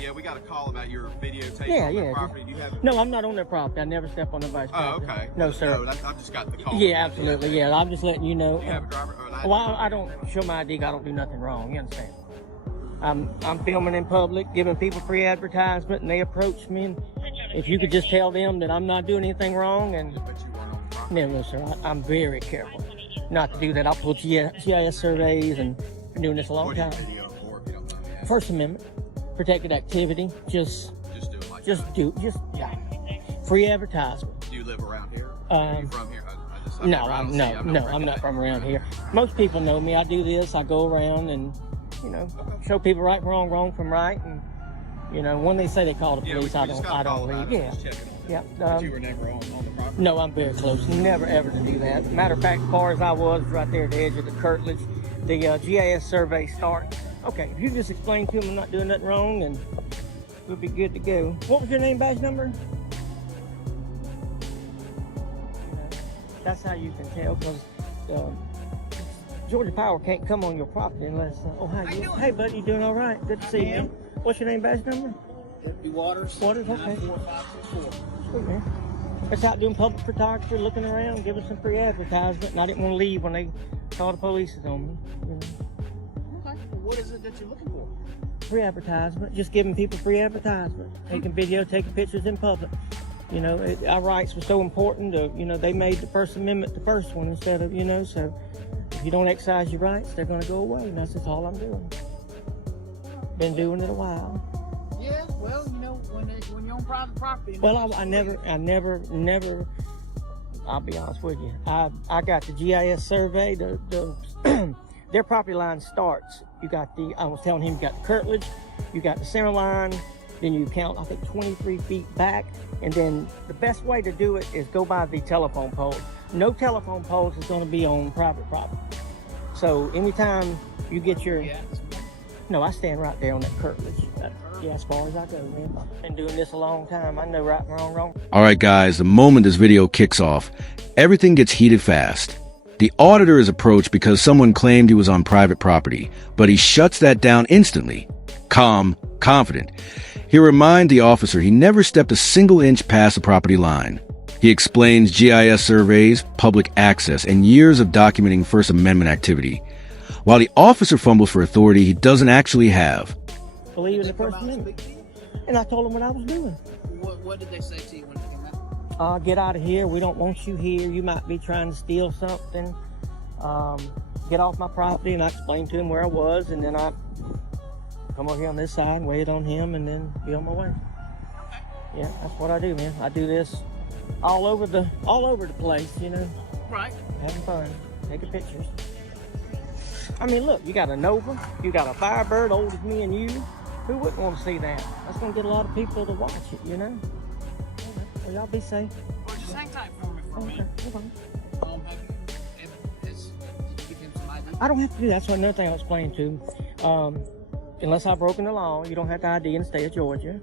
Yeah, we got a call about your videotape on their property. Do you have No, I'm not on their property. I never step on nobody's property. Oh, okay. No, sir. No, I've just got the call. Yeah, absolutely. Yeah, I'm just letting you know. Do you have a driver or an ID? Well, I don't show my ID. I don't do nothing wrong. You understand? I'm filming in public, giving people free advertisement, and they approach me. And if you could just tell them that I'm not doing anything wrong, and But you weren't on the property. no, sir, I'm very careful not to do that. I'll pull GIS surveys, and been doing this a long What are time. you video for, if you don't mind me asking? First Amendment, protected activity, just Just do it like just that. do, just yeah, free advertisement. Do you live around here? Are you from here? I No, I'm not from around here. Most people know me. I do this. I go around and, show people right from wrong, wrong from right, and when they say they call the police, I don't leave. Yeah, yeah. But you were never on the property. No, I'm very close. Never ever to do that. Matter of fact, as far as I was, right there at the edge of the curtilage, the GIS survey starts. Okay, if you just explain to them I'm not doing nothing wrong, and we'll be good to go. What was your name, badge number? That's how you can tell, because Georgia Power can't come on your property unless. How you doing? Hey, buddy, you doing all right? Good to see you. What's your name, badge number? Waters. Waters, okay. 94564. Sweet, man. Just out doing public photography, looking around, giving some free advertisement, and I didn't want to leave when they called the police on me. Okay. Well, what is it that you're looking for? Free advertisement, just giving people free advertisement, taking video, taking pictures in public. Our rights were so important. They made the First Amendment the first one instead of, so if you don't exercise your rights, they're going to go away, and that's just all I'm doing. Been doing it a while. Yeah, well, when you're on private property. Well, I never, I'll be honest with you. I got the GIS survey, their property line starts. I was telling him, you got the curtilage, you got the center line, then you count, I think, 23 feet back. And then the best way to do it is go by the telephone pole. No telephone poles is going to be on private property. So anytime you get your... No, I stand right there on that curtilage. As far as I go, man. Been doing this a long time. I know right and wrong. All right, guys, the moment this video kicks off, everything gets heated fast. The auditor is approached because someone claimed he was on private property, but he shuts that down instantly. Calm, confident. He reminds the officer he never stepped a single inch past the property line. He explains GIS surveys, public access, and years of documenting First Amendment activity. While the officer fumbles for authority he doesn't actually have. Believe in the First Amendment. And I told him what I was doing. What did they say to you when it came out? Get out of here. We don't want you here. You might be trying to steal something. Get off my property. And I explained to him where I was, and then I come over here on this side, wait on him, and then be on my way. Yeah, that's what I do, man. I do this all over the place, Right. having fun, taking pictures. I mean, look, you got a Nova, you got a Firebird old as me and you. Who wouldn't want to see that? That's going to get a lot of people to watch it, Well, y'all be safe. Well, just hang tight for me for a minute. Okay. Did you give him some ID? I don't have to do that. That's another thing I was explaining to him. Unless I've broken the law, you don't have to ID in the state of Georgia.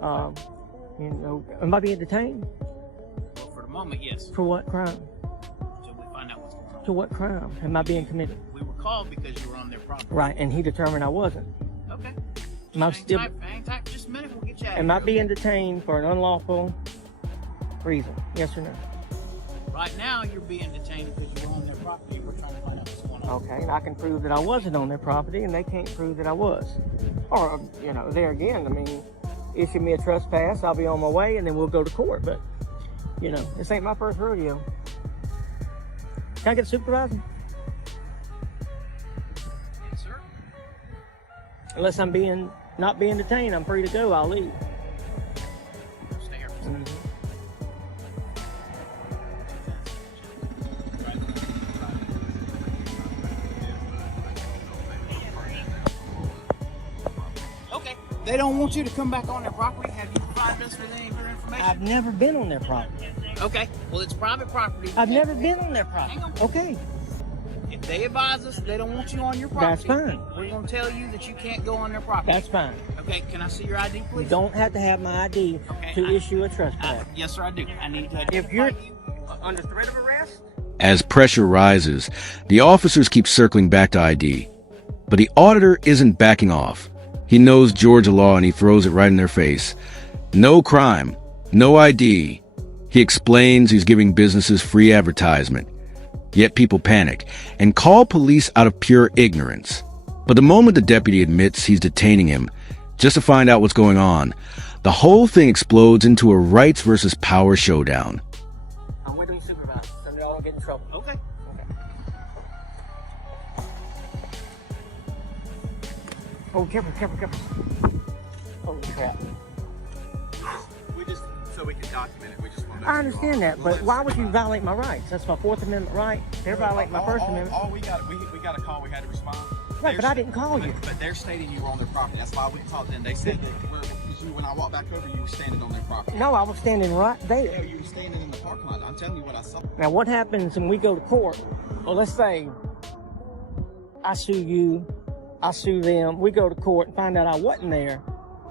Am I being detained? Well, for the moment, yes. For what crime? Until we find out what's going on. To what crime am I being committed? We were called because you were on their property. Right, and he determined I wasn't. Okay. Am I still? Hang tight for just a minute. We'll get you out of Am here. I being detained for an unlawful reason? Yes or no? Right now, you're being detained because you're on their property. We're trying to find out what's going on. Okay, and I can prove that I wasn't on their property, and they can't prove that I was. Or, there again, issue me a trespass, I'll be on my way, and then we'll go to court. But, this ain't my first rodeo. Can I get a supervisor? Yes, sir. Unless I'm not being detained, I'm free to go, I'll leave. Stay here for a second. Okay. They don't want you to come back on their property. Have you provided us with any further information? I've never been on their property. Okay. Well, it's private property. I've never been on their property. Hang on. Okay. If they advise us they don't want you on your property, That's fine. We're going to tell you that you can't go on their property. That's fine. Okay. Can I see your ID, please? You don't have to have my ID to issue a trespass. Yes, sir, I do. I need to identify If you're you. under threat of arrest, As pressure rises, the officers keep circling back to ID. But the auditor isn't backing off. He knows Georgia law and he throws it right in their face. No crime, no ID. He explains he's giving businesses free advertisement. Yet people panic and call police out of pure ignorance. But the moment the deputy admits he's detaining him, just to find out what's going on, the whole thing explodes into a rights versus power showdown. I'm with the supervisor, so they all don't get in trouble. Okay. Oh, careful. Holy crap. We just, so we can document it, we just want to. I understand that, but why would you violate my rights? That's my Fourth Amendment right. They're violating my First Amendment. All we got a call, we had to respond. Right, but I didn't call you. But they're stating you were on their property. That's why we called them. They said that because when I walked back over, you were standing on their property. No, I was standing right Yeah, there. you were standing in the parking lot. I'm telling you what I saw. Now, what happens when we go to court? Well, let's say I sue you, I sue them, we go to court and find out I wasn't there,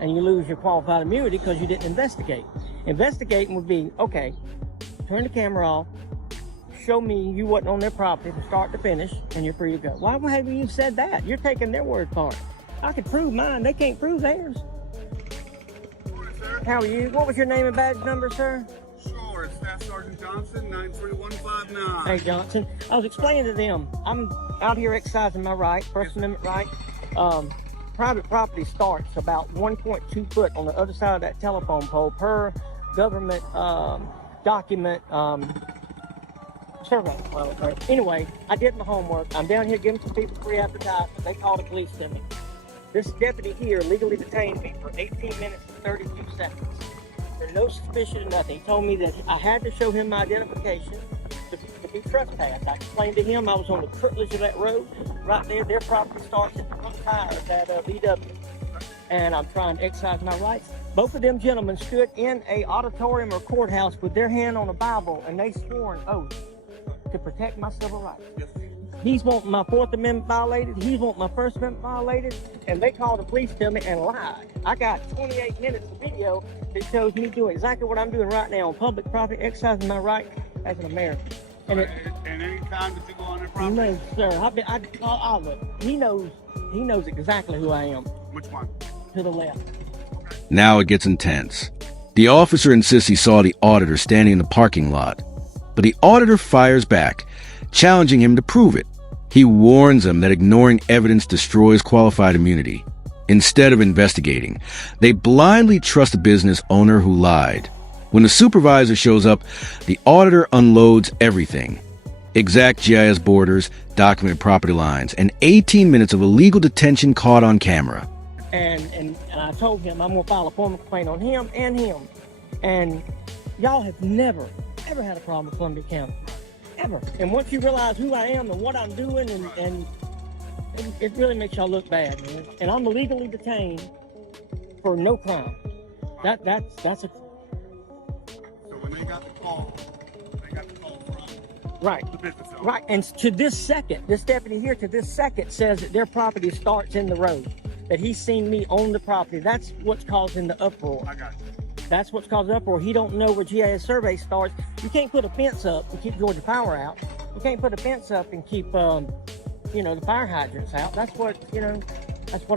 and you lose your qualified immunity because you didn't investigate. Investigating would be, okay, turn the camera off, show me you wasn't on their property from start to finish, and you're free to go. Why haven't you said that? You're taking their word for it. I could prove mine. They can't prove theirs. How are you? What was your name and badge number, sir? Sure, it's Staff Sergeant Johnson, 93159. Hey, Johnson. I was explaining to them, I'm out here exercising my right, First Amendment right. Private property starts about 1.2 foot on the other side of that telephone pole per government document survey. Well, anyway, I did my homework. I'm down here giving some people free advertisement. They called the police to me. This deputy here legally detained me for 18 minutes and 32 seconds. For no suspicion of nothing. He told me that I had to show him my identification to be trespassed. I explained to him I was on the curtilage of that road. Right there, their property starts at the front tire of that VW. And I'm trying to exercise my rights. Both of them gentlemen stood in a auditorium or courthouse with their hand on a Bible, and they swore an oath to protect my civil rights. He's wanting my Fourth Amendment violated, he's wanting my First Amendment violated, and they called the police to me and lied. I got 28 minutes of video that shows me doing exactly what I'm doing right now on public property, exercising my right as an American. And any time that you go on their property? No, sir. I'll look. He knows exactly who I am. Which one? To the left. Now it gets intense. The officer insists he saw the auditor standing in the parking lot, but the auditor fires back, challenging him to prove it. He warns him that ignoring evidence destroys qualified immunity. Instead of investigating, they blindly trust a business owner who lied. When the supervisor shows up, the auditor unloads everything. Exact GIS borders, documented property lines, and 18 minutes of illegal detention caught on camera. And I told him I'm going to file a formal complaint on him and him. And y'all have never, ever had a problem with Columbia County. Ever. And once you realize who I am and what I'm doing, and it really makes y'all look bad, man. And I'm illegally detained for no crime. That's a... So when they got the call from right. the business owner. Right, and to this second, this deputy here to this second says that their property starts in the road, that he's seen me on the property. That's what's causing the uproar. I got you. That's what's causing the uproar. He don't know where GIS survey starts. You can't put a fence up and keep Georgia Power out. You can't put a fence up and keep, the fire hydrants out. That's what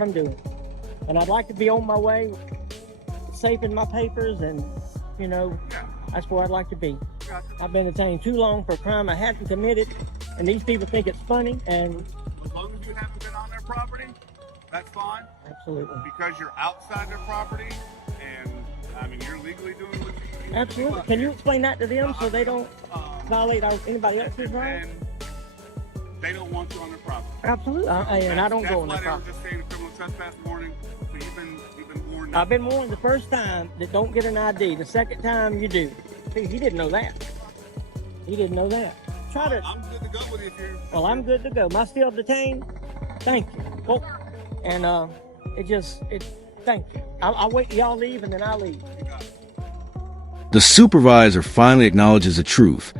I'm doing. And I'd like to be on my way, saving my papers, and, that's where I'd like to be. I've been detained too long for a crime I hadn't committed, and these people think it's funny, and... As long as you haven't been on their property, that's fine. Absolutely. Because you're outside their property, and, you're legally doing what you need. Absolutely. Can you explain that to them so they don't violate anybody else's rights? And they don't want you on their property. Absolutely. And I don't go on their That's why they property. were just saying a criminal trespass warning. So you've been warned. I've been warned the first time that don't get an ID. The second time you do. See, he didn't know that. He didn't know that. Try to. I'm good to go with you if you're. Well, I'm good to go. Am I still detained? Thank you. Well, and thank you. I'll wait till y'all leave and then I'll leave. The supervisor finally acknowledges the truth.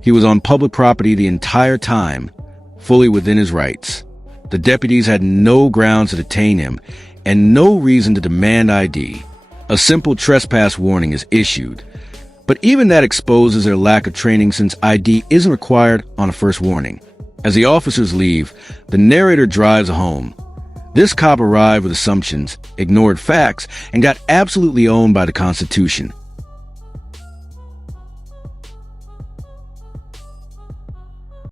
He was on public property the entire time, fully within his rights. The deputies had no grounds to detain him and no reason to demand ID. A simple trespass warning is issued. But even that exposes their lack of training since ID isn't required on a first warning. As the officers leave, the narrator drives home. This cop arrived with assumptions, ignored facts, and got absolutely owned by the Constitution.